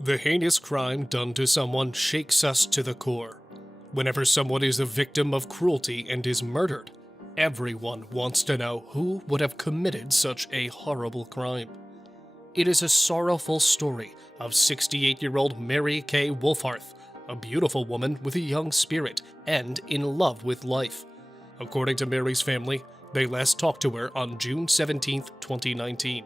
The heinous crime done to someone shakes us to the core. Whenever someone is the victim of cruelty and is murdered, everyone wants to know who would have committed such a horrible crime. It is a sorrowful story of 68-year-old Mary Kay Wolfharth, a beautiful woman with a young spirit and in love with life. According to Mary's family, they last talked to her on June 17, 2019.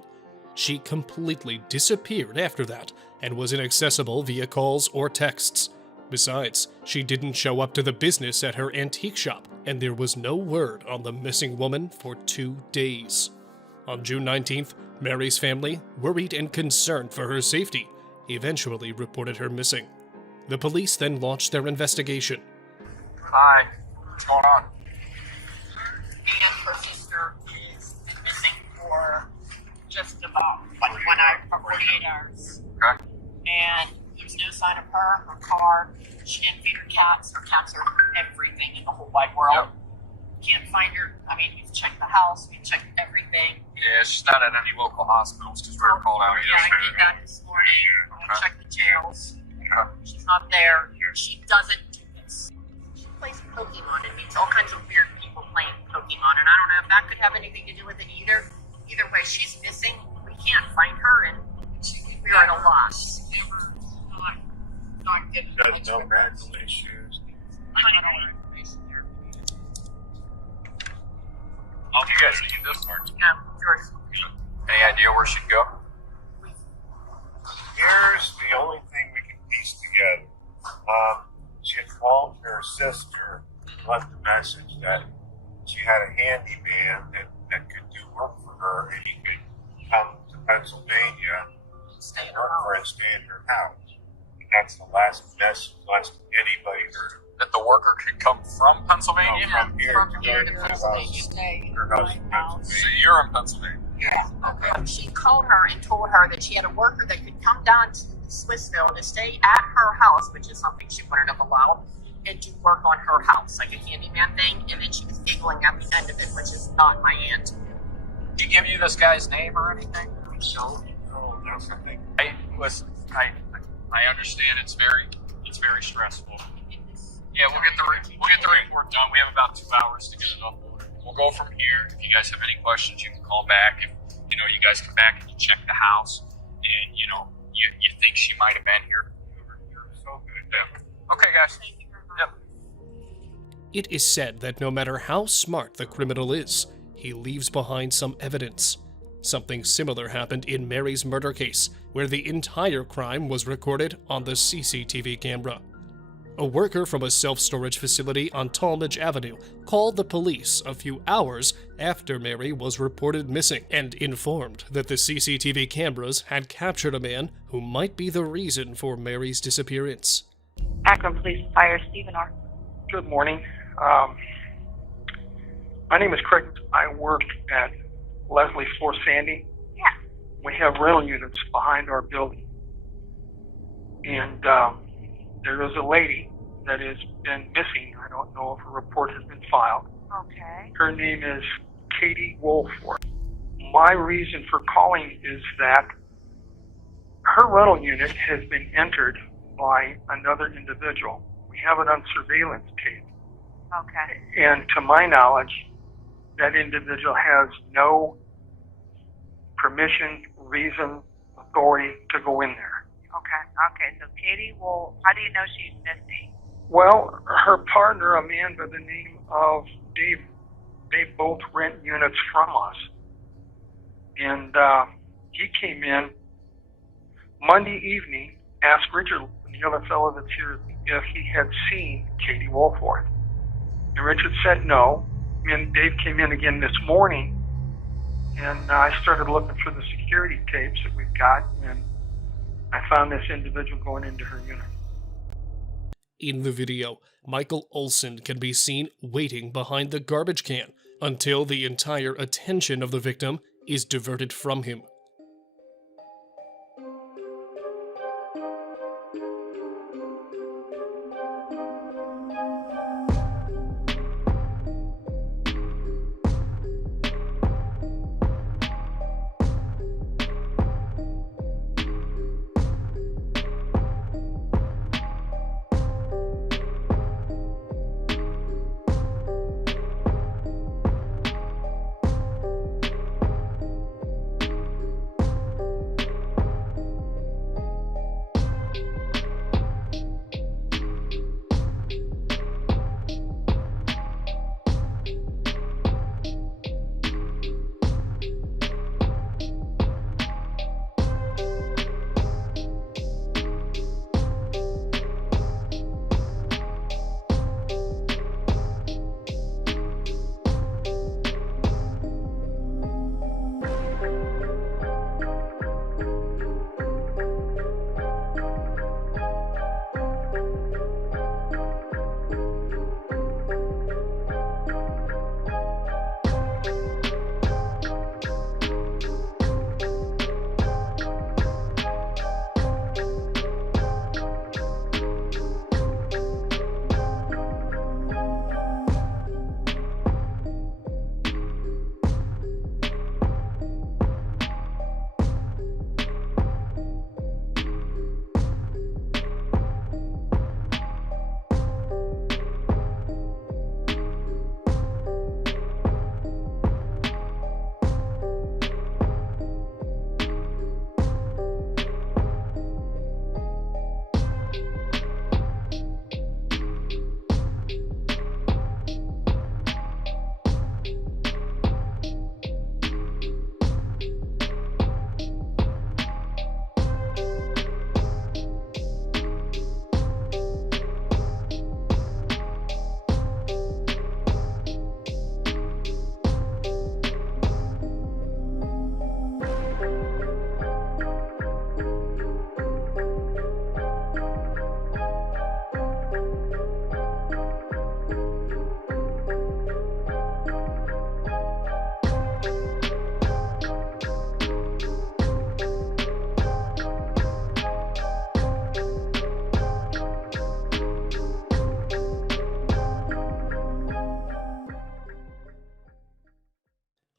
She completely disappeared after that and was inaccessible via calls or texts. Besides, she didn't show up to the business at her antique shop, and there was no word on the missing woman for 2 days. On June 19th, Mary's family, worried and concerned for her safety, eventually reported her missing. The police then launched their investigation. Hi, what's going on? And her sister is missing for just about 48 hours. Okay. And there's no sign of her, her car. She didn't feed her cats. Her cats are everything in the whole wide world. Can't find her. I mean, we've checked the house, we've checked everything. Yeah, she's not at any local hospitals because we were called out Yeah, I yesterday. did that this morning. Okay. I checked the jails. Okay. She's not there. She doesn't do this. She plays Pokemon and meets all kinds of weird people playing Pokemon, and I don't know if that could have anything to do with it either. Either way, she's missing. We can't find her, and we are at a loss. Not good. No medical issues. You guys need this part. Yeah, George. Any idea where she'd go? Here's the only thing we can piece together. She had called her sister, left a message that she had a handyman that could do work for her, and he could come to Pennsylvania, Stay in work her for her, and stay in her house. And that's the last message, last anybody heard of. That the worker could come from Pennsylvania? No, from here From to here go to to her Pennsylvania. house. Stay Her house in in my house. So Pennsylvania. you're in Pennsylvania? Yeah. Okay. She called her and told her that she had a worker that could come down to Swissville to stay at her house, which is something she wouldn't have allowed, and do work on her house, like a handyman thing. And then she was giggling at the end of it, which is not my aunt. Did he give you this guy's name or anything? No, nothing. Hey, listen, I understand it's very stressful. Yeah, we'll get the report done. We have about 2 hours to get it uploaded. We'll go from here. If you guys have any questions, you can call back. If you guys come back and you check the house, and you think she might have been here. You're so good. Yeah. Okay, guys. Thank you very much. Yep. It is said that no matter how smart the criminal is, he leaves behind some evidence. Something similar happened in Mary's murder case, where the entire crime was recorded on the CCTV camera. A worker from a self-storage facility on Talmadge Avenue called the police a few hours after Mary was reported missing and informed that the CCTV cameras had captured a man who might be the reason for Mary's disappearance. Akron Police Fire, Stephen R. Good morning. My name is Craig. I work at Leslie Floor Sandy. Yeah. We have rental units behind our building. And there is a lady that has been missing. I don't know if a report has been filed. Okay. Her name is Katie Wolfworth. My reason for calling is that her rental unit has been entered by another individual. We have it on surveillance tape. Okay. And to my knowledge, that individual has no permission, reason, authority to go in there. Okay. So Katie will, how do you know she's missing? Well, her partner, a man by the name of Dave, they both rent units from us. And he came in Monday evening, asked Richard, the other fellow that's here, if he had seen Katie Wolfworth. And Richard said no. And Dave came in again this morning, and I started looking for the security tapes that we've got, and I found this individual going into her unit. In the video, Michael Olson can be seen waiting behind the garbage can until the entire attention of the victim is diverted from him.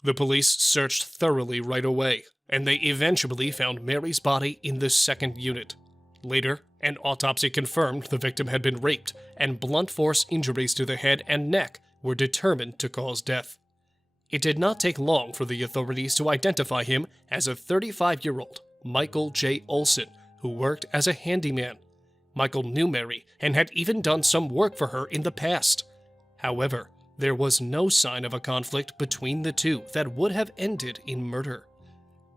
The police searched thoroughly right away, and they eventually found Mary's body in the second unit. Later, an autopsy confirmed the victim had been raped, and blunt force injuries to the head and neck were determined to cause death. It did not take long for the authorities to identify him as a 35-year-old Michael J. Olson, who worked as a handyman. Michael knew Mary and had even done some work for her in the past. However, there was no sign of a conflict between the two that would have ended in murder.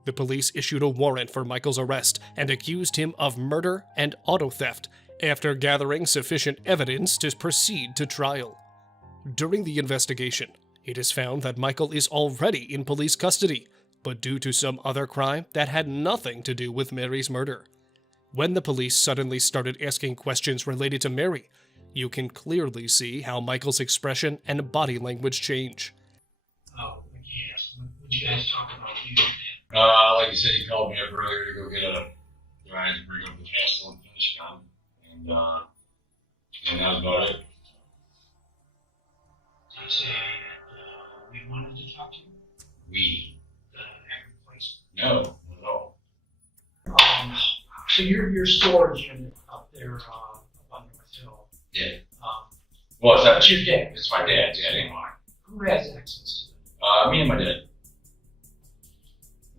The police issued a warrant for Michael's arrest and accused him of murder and auto theft after gathering sufficient evidence to proceed to trial. During the investigation, it is found that Michael is already in police custody, but due to some other crime that had nothing to do with Mary's murder. When the police suddenly started asking questions related to Mary, you can clearly see how Michael's expression and body language change. Oh, yes. What did you guys talk about? Like you said, he called me up earlier to go get a guy to bring up the castle and finish gun, and that was about it. Did you say that we wanted to talk to you? We? The Hacker place? No, not at all. So your storage unit up there up on North Hill. Yeah. Well, That's your dad. it's my dad's, yeah, it ain't mine. Who has access to it? Me and my dad.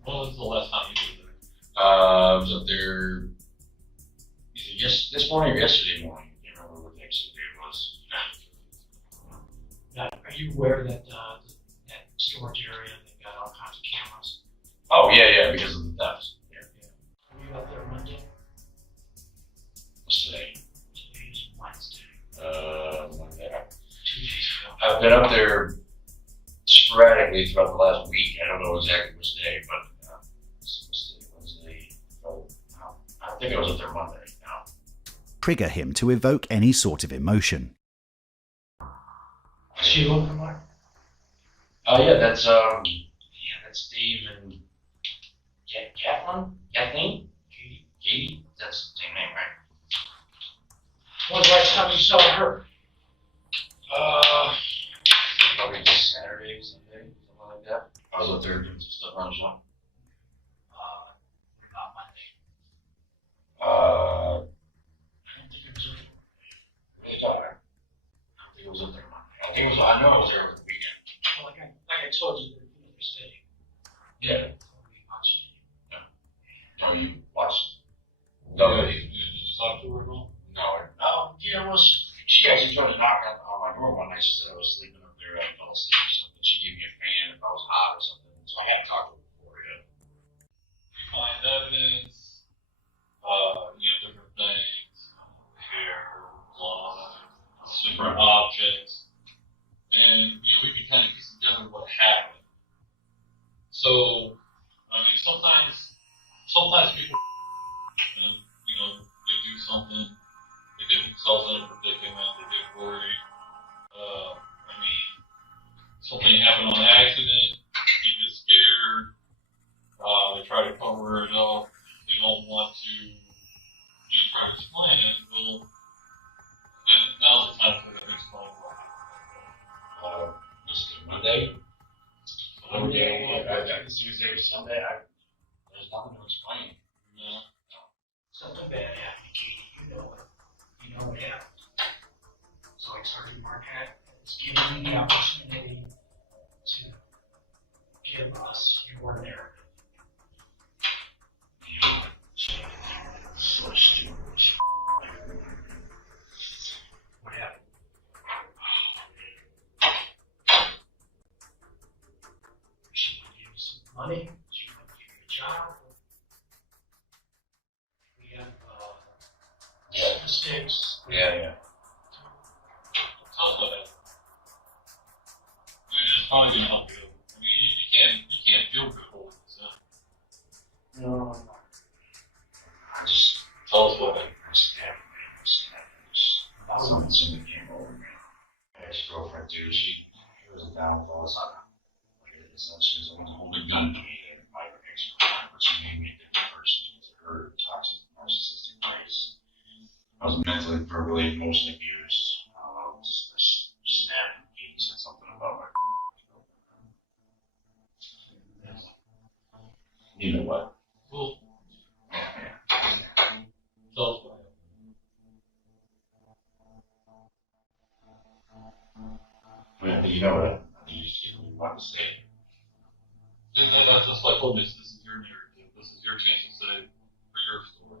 When was the last time you were there? I was up there either this morning or yesterday morning. I can't remember what the actual day it was. Now, are you aware that that storage area, they've got all kinds of cameras? Oh, yeah, because of the theft. Yeah. Were you up there Monday? What's today? Today's Wednesday. Monday. 2 days ago. I've been up there sporadically throughout the last week. I don't know exactly which day, but Wednesday. Oh, I think I was up there Monday. No. Trigger him to evoke any sort of emotion. Is she looking like? Yeah, that's Dave and Kathleen? Katie? That's the same name, right? When's the last time you saw her? Probably just Saturday, Sunday, something like that. I was up there doing some stuff around the shop. Not Monday. I don't think it was up there. Really tired. I don't think it was up there Monday. I know it was there over the weekend. Well, like I told you, they're staying. Yeah. We watched it. No, you watched. No, Did you talk to her at all? No. Yeah, it was. She actually tried to knock on my door one night. She said I was sleeping up there. I fell asleep or something. She gave me a fan if I was hot or something. So I haven't talked to her before yet. You find evidence, different things, hair, blood, different objects, and we can kind of piece together what happened. So, I mean, sometimes people, they do something. They get themselves in a predicament, they get worried. Something happened on accident, they get scared, they try to cover it up, they don't want to try to explain it. Well, and now's the time for them to explain why. Monday, Tuesday, Sunday, there's nothing to explain. Yeah. Something bad happened, Katie. You know it. You know what happened. So like Sergeant Marquette is giving you the opportunity to give us your narrative. So stupid. What happened? She wanted to give you some money. She wanted to give you a job. We have mistakes. Yeah. Tell us about that. It's probably gonna help you. I mean, you can't feel good holding this up. No. Just Tell us about it. Something came over me. My ex-girlfriend, dude, she was a downfall. It's not like she was the one holding a gun to me and my ex-girlfriend, but she made me a different person to her toxic, narcissistic ways. I was mentally, verbally, emotionally abused. Just snapping. He said something about my girlfriend. you know that. You just get what you want to say. That's just like, this is your narrative. This is your chance to say for your story.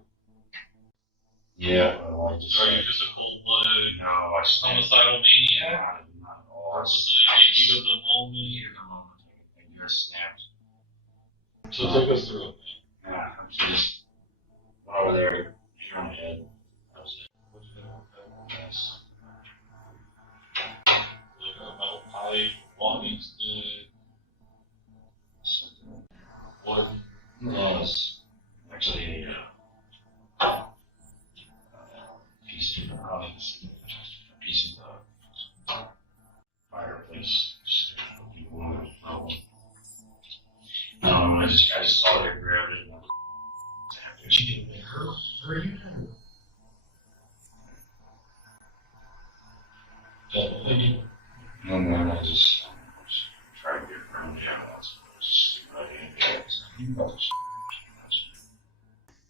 Yeah, well, I just. Are you just a cold-blooded, No, I homicidal maniac? Not at all. Or just a heat of the moment? Heat of the moment. I just snapped. So take us through it, man. Yeah, I'm just over there, here on the head. That was it. What did you know? Yes. Like a metal pipe, walking stick. What? No, it's actually a piece of fireplace stick. I just saw it, grabbed it, and I was She didn't hurt you. no man, I just tried to get around the ambulance, but it was just right in there.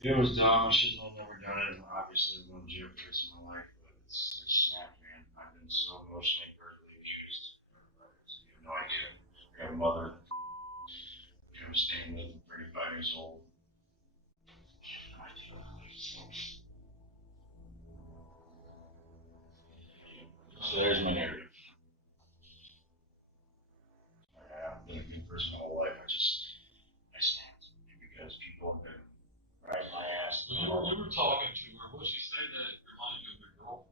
It was dumb. I should have never done it. Obviously, I'm going to jail for the rest of my life, but it's snapped, man. I've been so emotionally, verbally abused. You have no idea. I have a mother who was staying with 35 years old. So there's my narrative. I've been a good person my whole life. I snapped because people have been riding my ass. When you were talking to her, was she saying that it reminded you of your girl?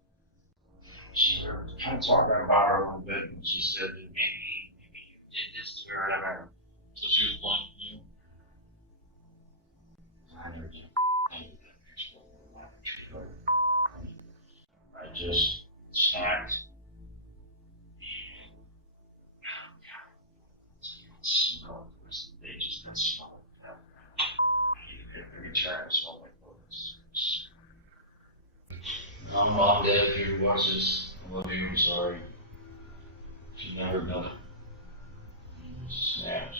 She were kind of talking about her a little bit, and she said that maybe you did this to her, whatever. So she was blaming you? I never did any of that. I just snapped. They just didn't smell like that. Every time I smelled like bullets. Mom, Dad, if you watch this, I love you, I'm sorry. She's never done it. Snapped.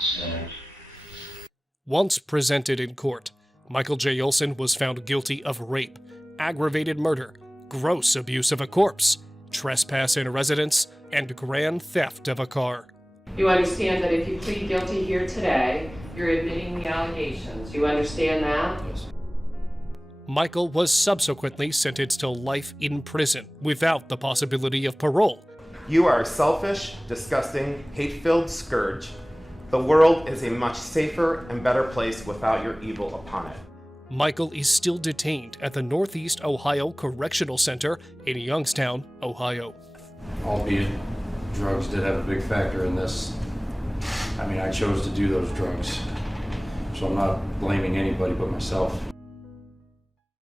Snapped. Once presented in court, Michael J. Olson was found guilty of rape, aggravated murder, gross abuse of a corpse, trespass in a residence, and grand theft of a car. You understand that if you plead guilty here today, you're admitting the allegations. You understand that? Yes. Michael was subsequently sentenced to life in prison without the possibility of parole. You are a selfish, disgusting, hate-filled scourge. The world is a much safer and better place without your evil upon it. Michael is still detained at the Northeast Ohio Correctional Center in Youngstown, Ohio. Albeit, drugs did have a big factor in this. I mean, I chose to do those drugs, so I'm not blaming anybody but myself.